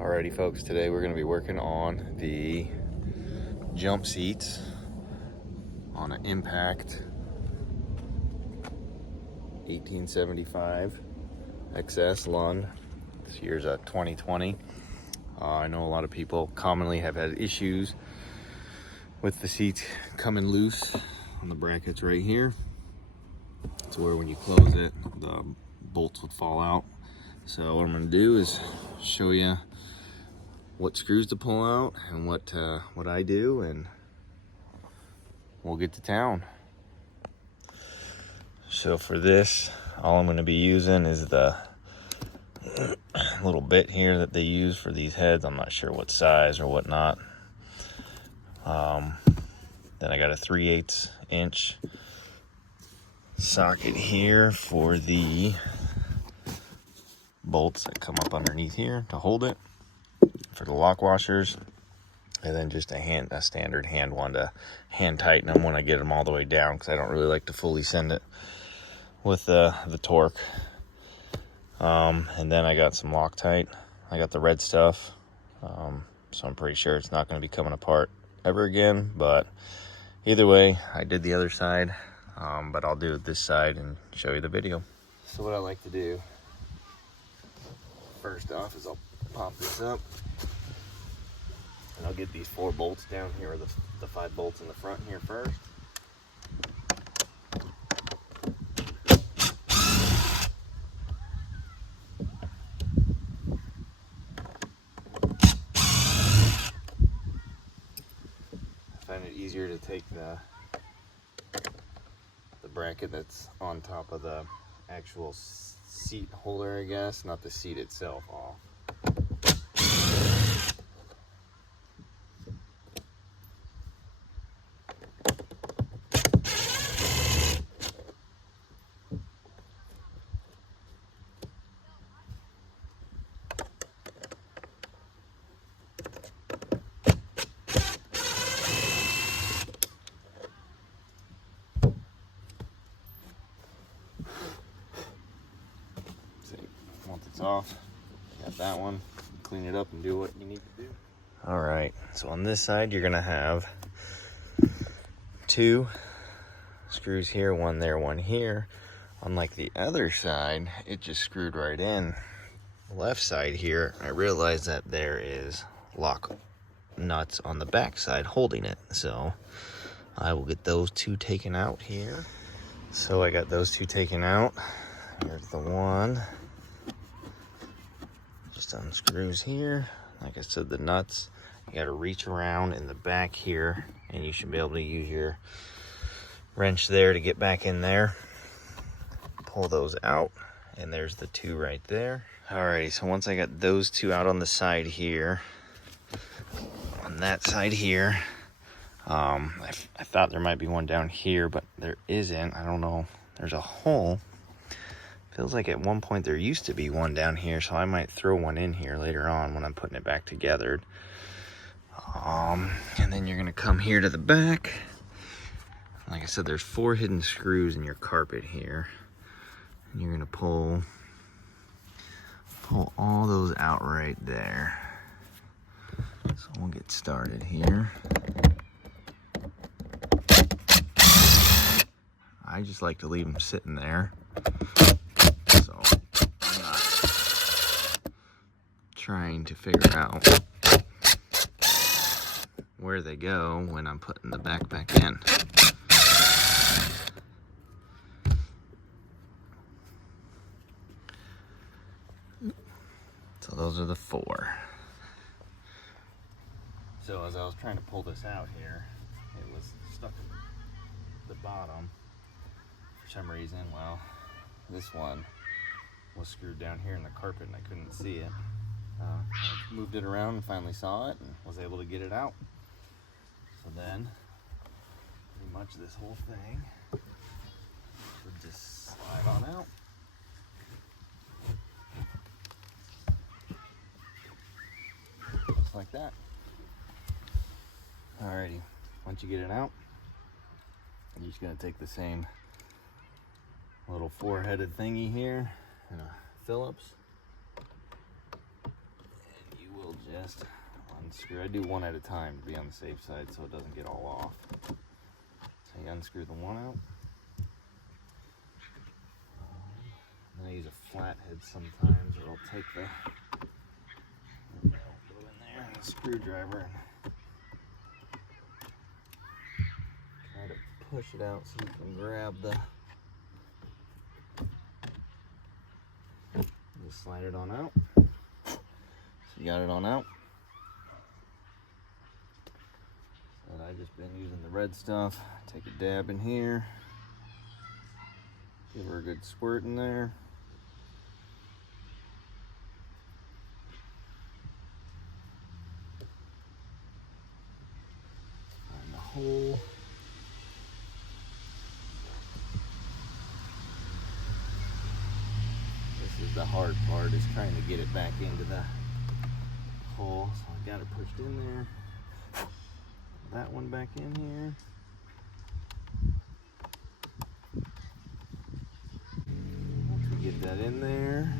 Alrighty folks, today we're going to be working on the jump seats on an Impact 1875 XS Lund. This year's a 2020. I know a lot of people commonly have had issues with the seats coming loose on the brackets right here. It's where when you close it, the bolts would fall out. So what I'm going to do is show you what screws to pull out and what I do, and we'll get to town. So for this, all I'm going to be using is the little bit here that they use for these heads. I'm not sure what size or whatnot. Then I got a 3/8 inch socket here for the bolts that come up underneath here to hold it for the lock washers, and then just a standard hand one to hand tighten them when I get them all the way down, because I don't really like to fully send it with the torque. And then I got some Loctite. I got the red stuff, so I'm pretty sure it's not going to be coming apart ever again, but either way, I did the other side, but I'll do this side and show you the video. So what I like to do first off is I'll pop this up, and I'll get these 4 bolts down here, or the 5 bolts in the front here first. I find it easier to take the bracket that's on top of the actual seat holder, I guess, not the seat itself, off. Once it's off, got that one, clean it up and do what you need to do. All right, so on this side you're gonna have 2 screws here, one there, one here. Unlike the other side, it just screwed right in. The left side here, I realized that there is lock nuts on the back side holding it, so I will get those 2 taken out here. So I got those 2 taken out. Here's the one. Just unscrews here. Like I said, the nuts, you got to reach around in the back here, and you should be able to use your wrench there to get back in there. Pull those out, and there's the 2 right there. Alrighty, so once I got those 2 out on the side here, on that side here, I thought there might be one down here, but there isn't. I don't know. There's a hole. Feels like at one point there used to be one down here, so I might throw one in here later on when I'm putting it back together. And then you're gonna come here to the back. Like I said, there's 4 hidden screws in your carpet here, and you're gonna pull all those out right there. So we'll get started here. I just like to leave them sitting there, so I'm not trying to figure out where they go when I'm putting the back in. So those are the 4. So as I was trying to pull this out here, it was stuck at the bottom for some reason. Well, this one was screwed down here in the carpet and I couldn't see it. I moved it around and finally saw it and was able to get it out. So then, pretty much this whole thing would just slide on out. Just like that. Alrighty, once you get it out, you're just gonna take the same little 4-headed thingy here and a Phillips, and you will just unscrew. I do one at a time to be on the safe side so it doesn't get all off. So you unscrew the one out. And I use a flathead sometimes, or I'll take the go in there and a screwdriver and try to push it out so you can grab the. Just slide it on out. So you got it on out. And I've just been using the red stuff. Take a dab in here. Give her a good squirt in there. Find the hole. This is the hard part, is trying to get it back into the hole. So I got it pushed in there. That one back in here. Once we get that in there,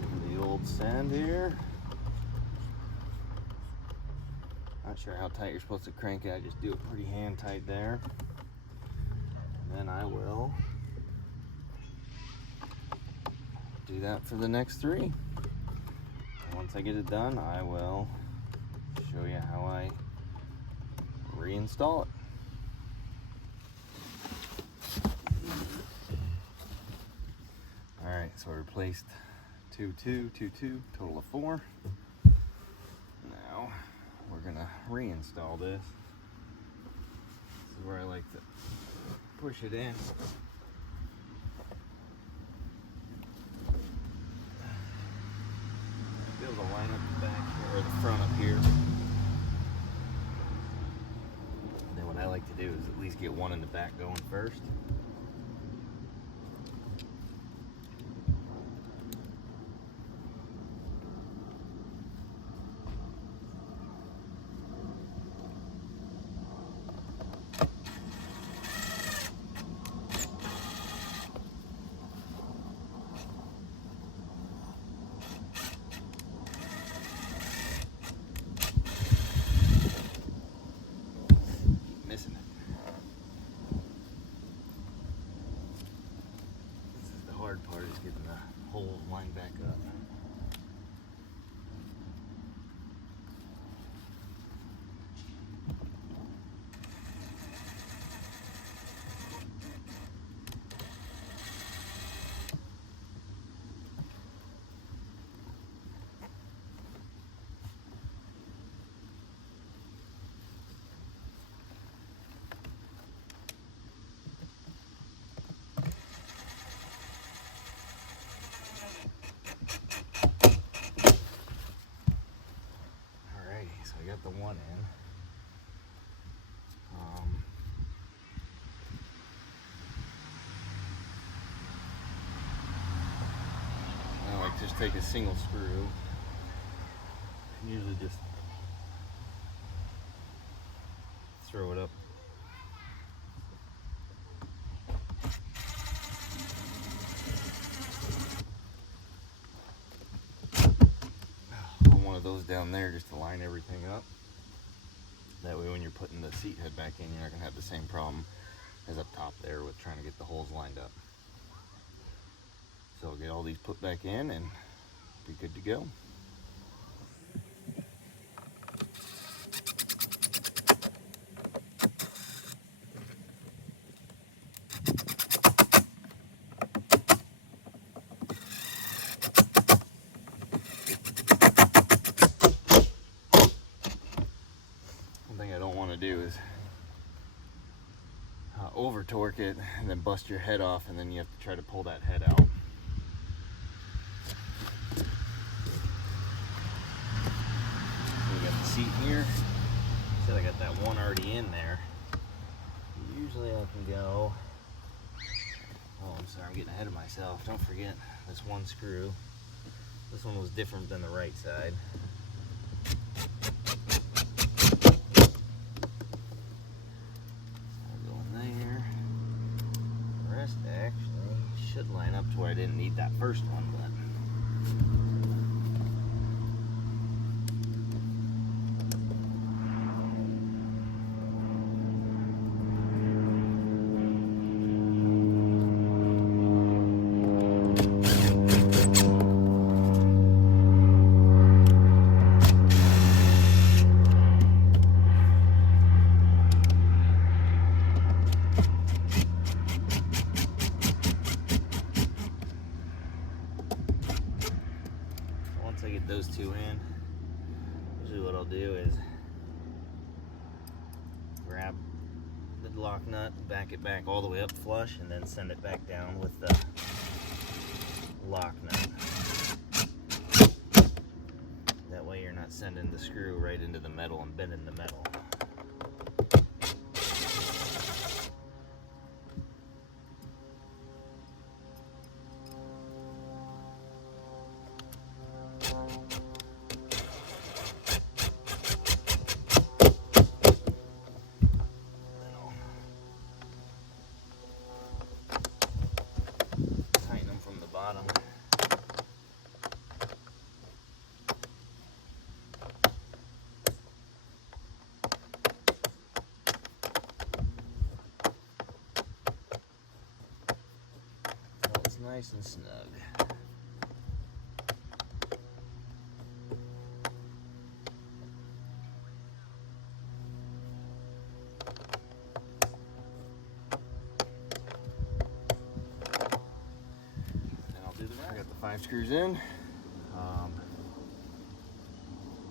give the old sand here. Not sure how tight you're supposed to crank it. I just do it pretty hand tight there. And then I will do that for the next 3. And once I get it done, I will show you how I reinstall it. Alright, so I replaced 2, 2, 2, 2, total of 4. Now we're gonna reinstall this. This is where I like to push it in. Be able to line up the back here, or the front up here. Then what I like to do is at least get one in the back going first. Missing it. This is the hard part, is getting the hole lined back up. I got the one in. I like just take a single screw and usually just throw it up. One of those down there just to line everything up. That way when you're putting the seat head back in, you're not going to have the same problem as up top there with trying to get the holes lined up. So I'll get all these put back in and be good to go. Do is over torque it and then bust your head off, and then you have to try to pull that head out. So we got the seat here. Said I got that one already in there. Usually I can go, oh I'm sorry, I'm getting ahead of myself. Don't forget this one screw. This one was different than the right side. Actually should line up to where I didn't need that first one, but once I get those two in, usually what I'll do is grab the lock nut, back it back all the way up flush, and then send it back down with the lock nut. That way you're not sending the screw right into the metal and bending the metal. Tighten them from the bottom. So it's nice and snug. I got the 5 screws in.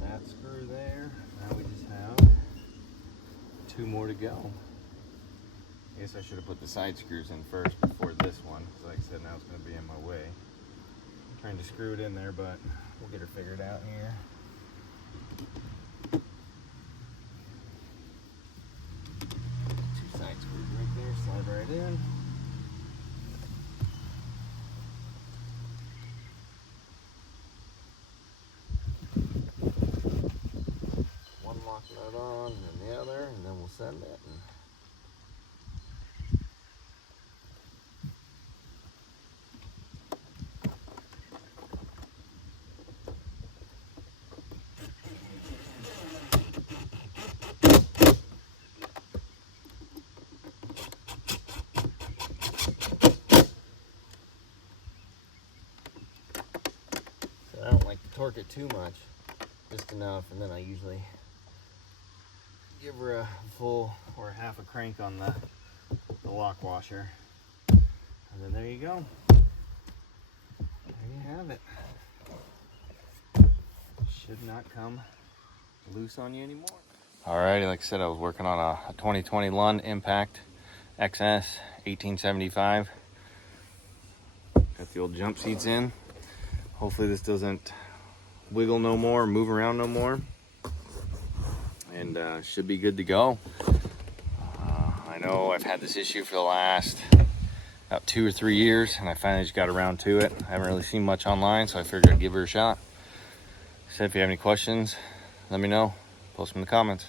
That screw there. Now we just have 2 more to go. I guess I should have put the side screws in first before this one, because like I said, now it's going to be in my way. I'm trying to screw it in there, but we'll get her figured out here. Two side screws right there, slide right in. Lock nut on and the other, and then we'll send it. So I don't like to torque it too much, just enough, and then I usually give her a full or half a crank on the lock washer, and then there you go. There you have it. Should not come loose on you anymore. Alrighty, like I said, I was working on a 2020 Lund Impact XS 1875. Got the old jump seats in. Hopefully this doesn't wiggle no more, move around no more. And should be good to go. I know I've had this issue for the last about 2 or 3 years, and I finally just got around to it. I haven't really seen much online, so I figured I'd give her a shot. So if you have any questions, let me know. Post them in the comments.